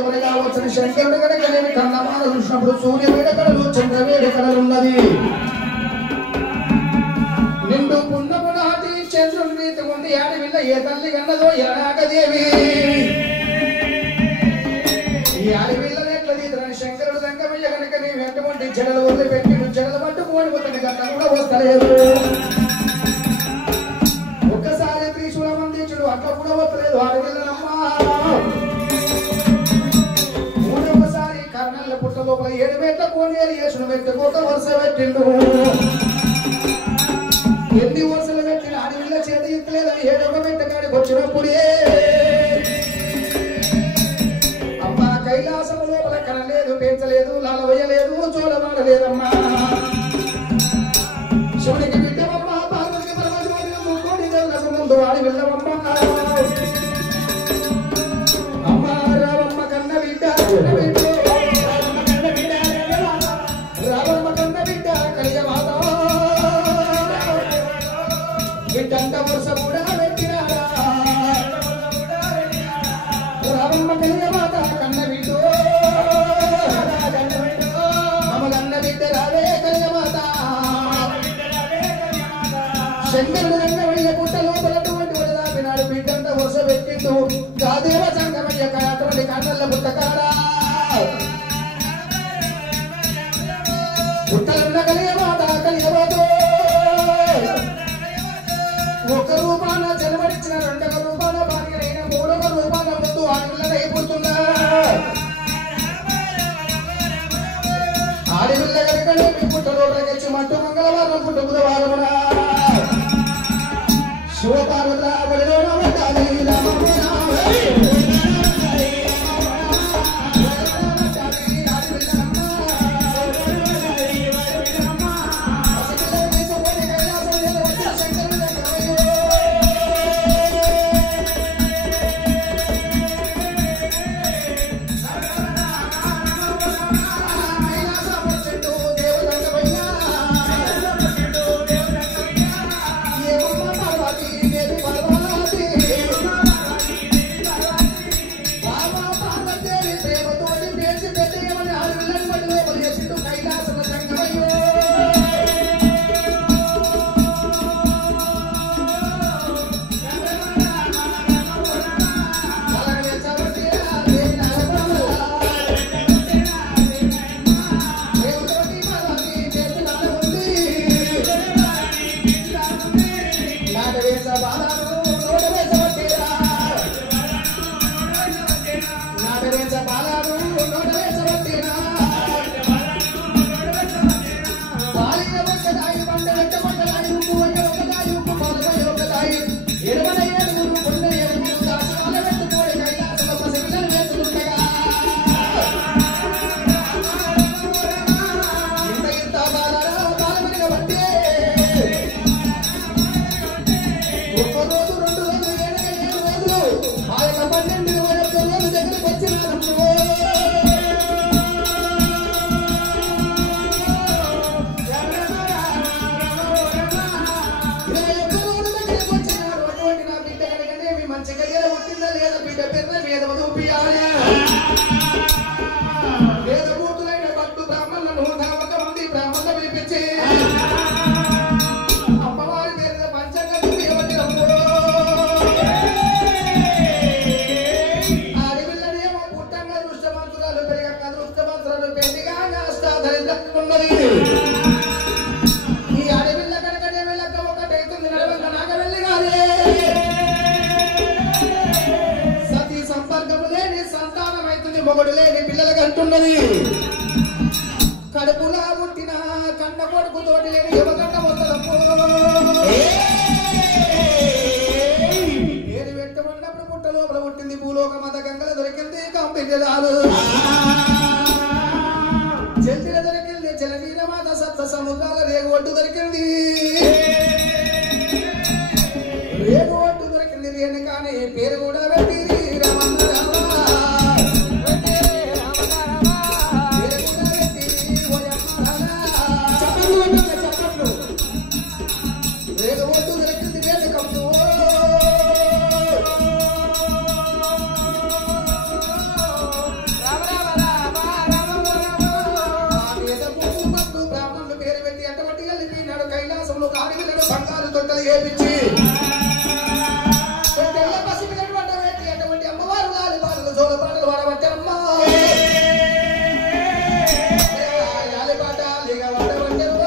ఎవరు కావచ్చు శంకరుడు కనుకనేమి కన్నమాల చూసినప్పుడు సూర్య వేడకడలు చంద్ర వేడకడలున్నది నిండు పున్నము నాటి చంద్రుని రీతి ఉంది ఆడవిల్ల ఏ తల్లి కన్నదో ఎలాగదేవి ఈ ఆడవిల్ల ఎట్ల తీతరని శంకరుడు రంగమయ్య కనుక నీ వెంటమంటి జడలు వదిలిపెట్టి జడలు పట్టుకోని పోతుంది గట్ట కూడా వస్తలేదు ఒక్కసారి త్రిశూలం అందించుడు అట్లా కూడా వస్తలేదు ఆడవిల్లనమ్మా మూడవసారి కర్ణాల పుట్ట లోపల 7 మేట్ల కోనేరు యేసును పెట్టుకోక వరుస పెట్టిండు ఎన్ని వరుసలు పెట్టిన ఆడవిల్ల చేతి ఎత్తలేదని 7వ పెట్టగాడికి వచ్చినప్పుడే అమ్మ కైలాసము లోపల కనలేదు పెంచలేదు లాలవయ్యలేదు చూడమాడలేదమ్మా శివునికి బిడ్డమమ్మ పార్వతికి పరమశివునికి ముక్కోడి దేవులకు ముందు ఆడవిల్లమమ్మ అమ్మ రావమ్మ కన్న బిడ్డ రావమ్మ కన్న బిడ్డ కలిగమాత బిడ్డంత వరుస కూడా పెట్టినారా రావమ్మ కలిగమాత కన్న బిడ్డ అమ్మ కన్న బిడ్డ రావే కలిగమాత శంకరుడు రంగమయ్య పుట్ట లోపలటువంటి వడదాపినాడు బిడ్డంత వరుస పెట్టిండు గాదేవ సంగమయ్య అటువంటి కన్నల్ల పుట్టకాడా పుట్టలున్న కలిగమాత కలిగమాతో ఒక రూపాన జన్మనిచ్చిన 2వ రూపాన భార్యనైన 3వ రూపాన ముందు ఆడపిల్లలు అయిపోతున్నా ఆడపిల్ల కనుకనే మీ పుట్టలో ప్రగచ్చి మట్టు మంగళవారం పుట్ట బుధవారమున శివపార్వతుల మొగడు లేని పిల్లలకు అంటున్నది కడుపులా పుట్టిన కన్న కొడుకు తోటి లేని యువకన్న వద్దలప్పు ఏది పెట్టమన్నప్పుడు పుట్ట లోపల పుట్టింది భూలోక మత గంగల దొరికింది కంపెనీలాలు చెల్లిన దొరికింది చెలనీల మాత సప్త సముద్రాల రేగు ఒడ్డు దొరికింది రేగు ఒడ్డు దొరికింది రేణు కానీ పేరు కూడా పెట్టి జోల పాటలు వాడబట్టమ్మా పాట లిగ వాడబట్టరు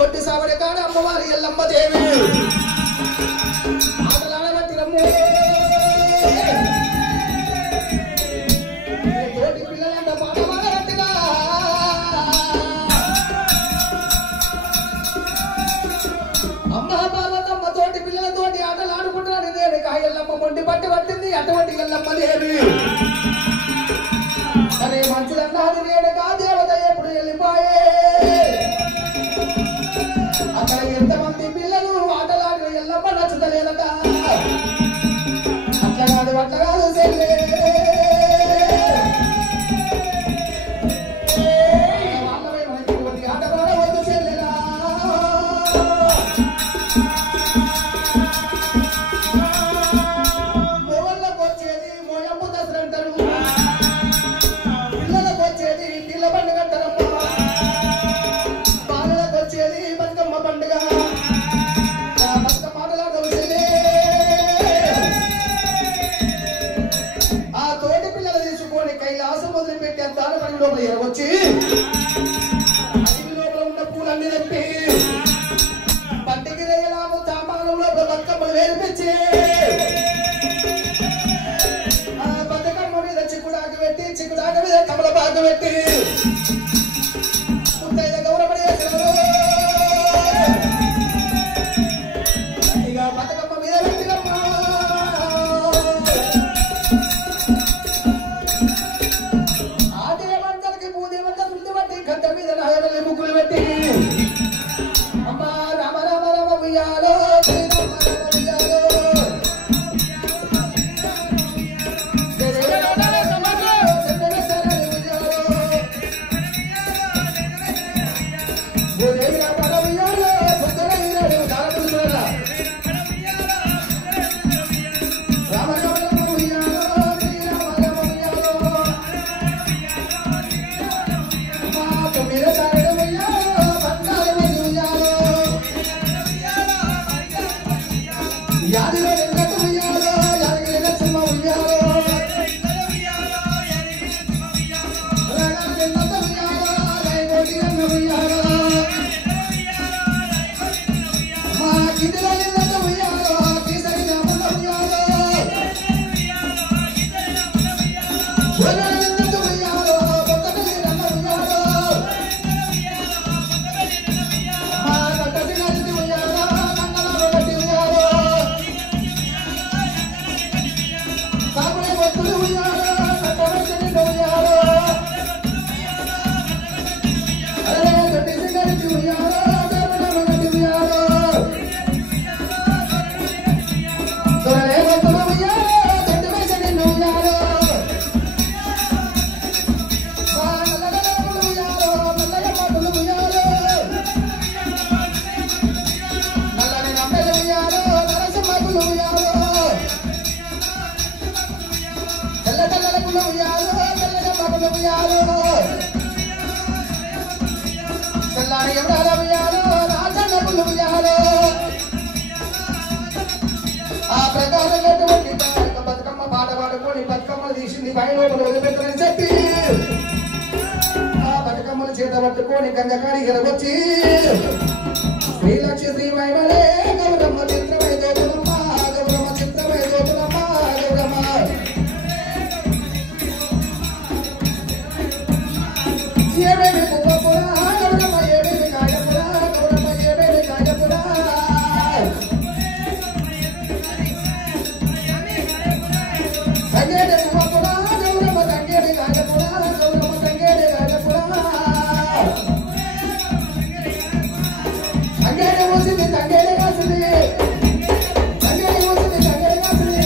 కొట్టి సావడే కాడ అమ్మవారి ఎల్లమ్మ దేవి ఆదలాడబట్టి రమ్ము తోటి పిల్లలంట పాట పాడబట్టిగా మొండి పట్టి పట్టింది అటువంటి ఎల్లమ్మదేవి. అరే మంచిదన్నది నేనుగా దేవత ఎప్పుడు వెళ్ళిపోయే. అక్కడ ఎంతమంది పిల్లలు ఆటలాడిన ఎల్లమ్మ నచ్చుతలేదట. అట్లా కాదు చెల్లే. వాళ్ళమే మనకి ఆటలాడవద్దు చెల్లెలా. మొగళ్ళకు వచ్చేది మోయమ్మ దసరా అంటారు. పిల్లలకు వచ్చేది పిల్ల పండుగ అంటారమ్మ. బాలలకు వచ్చేది బతుకమ్మ పండుగ. బతుకమ్మ ఆటలాడవు చెల్లే. ఆ తోటి పిల్లలు తీసుకొని కైలాసం వదిలిపెట్టి దాని పని లోపల ఎరవచ్చి అడవి లోపల ఉన్న పూలన్నీ తెప్పి పట్టికి రేయలాము తాంబాలం లోపల బతుకమ్మలు వేలిపించి ఆ బతుకమ్మ మీద చిక్కుడాకు పెట్టి చిక్కుడాక మీద కమలపాకు పెట్టి ముత్తైద గౌరవడి ఇక బతుకమ్మ మీద పెట్టినమ్మా. గంట మీద నాయనల్ని ముగ్గులు పెట్టి అమ్మా రామ రామ రామ ఉయ్యాలో శ్రీరామ రామ ఉయ్యాలో ఆ ప్రకారం బతుకమ్మ పాట పాడుకొని బతుకమ్మలు తీసింది పై లోపల వదిలిపెట్టని చెప్పి ఆ బతుకమ్మలు చేత పట్టుకొని గంగకాడి ఎరగొచ్చి శ్రీలక్ష్మి శ్రీ వైమలే గౌరమ్మ చిత్రమై దోపులమ్మ గౌరమ్మ చిత్రమై దోపులమ్మ గౌరమ్మ ఏమేమి పువ్వపురా గౌరమ్మ ఏమేమి కాయపురా గౌరమ్మ ఏమేమి కాయపురా తంగేడి పువ్వపురా గౌరమ్మ తంగేడి కాయపురా గౌరమ్మ తంగేడి కాయపురా తంగేడి మూసింది తంగేడి కాసింది తంగేడి మూసింది తంగేడి కాసింది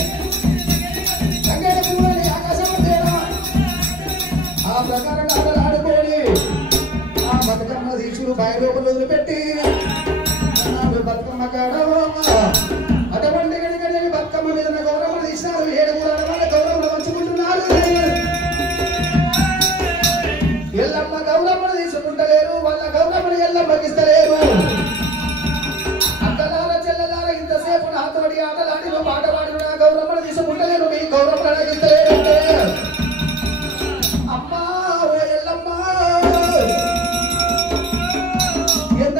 తంగేడి పువ్వుని ఆకాశం తేడా ఆ ప్రకారంగా ఆడుకోని ఆ బతుకమ్మ దీక్షలు బయలోపల వదిలిపెట్టి బతుకమ్మ కాడ అటువంటి గడిగడి బతుకమ్మ మీద గౌరవం తీసినారు 7 ఆడవాళ్ళ గౌరవం పంచుకుంటున్నారు ఎల్లమ్మ గౌరమ్మను తీసుకుంటలేరు వాళ్ళ గౌరమ్మను ఎల్లమ్మకి ఇస్తలేరు అక్కలార చెల్లెలార ఇంతసేపు నాతోడి ఆటలాడి పాట పాడిన గౌరమ్మను తీసుకుంటలేరు మీ గౌరమ్మను ఇస్తలేరు అమ్మా ఓ ఎల్లమ్మ ఎంత